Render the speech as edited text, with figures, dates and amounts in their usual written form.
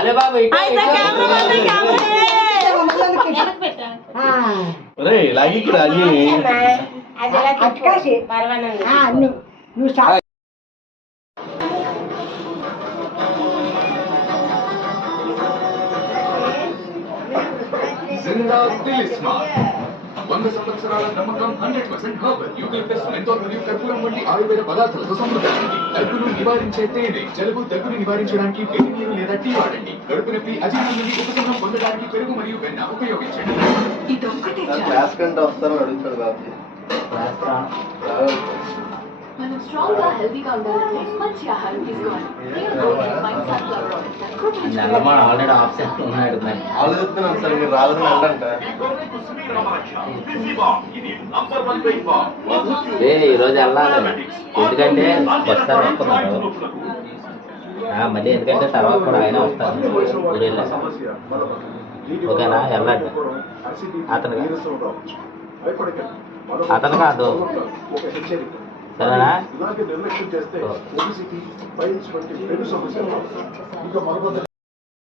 అరే బాబు లాగి ఇక్కడ అన్ని నువ్వు వంద సంవత్సరాల నమ్మకం 100% హర్బల్ యూకలిప్టస్ మెంథాల్ మరియు కర్పూరం వంటి ఆయుర్వేద పదార్థాలతో సమృద్ధమైనది. దగ్గును నివారించే తేనె, జలుబు దగ్గుని నివారించడానికి వేడి నీరు లేదా టీ వాడండి. కడుపు నొప్పి అజీర్ణం నుండి ఉపశమనం పొందడానికి పెరుగు మరియు వెన్న ఉపయోగించండి. క్లాస్ కంటే వస్తారని అడుగుతాడు బాబు. మనం స్ట్రాంగ్ గా హెల్తీగా ఉండాలంటే మంచి ఆహారం తీసుకోవాలి. ఆల్రెడీ ఆప్షన్ ఉన్నాడు. ఆలోచిస్తున్నాను సార్, మీరు రాదని అంట. ఈరోజు వెళ్ళాలి, ఎందుకంటే వస్తారు వస్తున్నారు మళ్ళీ, ఎందుకంటే తర్వాత కూడా ఆయన వస్తారు. మీరు వెళ్ళాక ఓకేనా, వెళ్ళండి. అతను కాదు, సరేనా?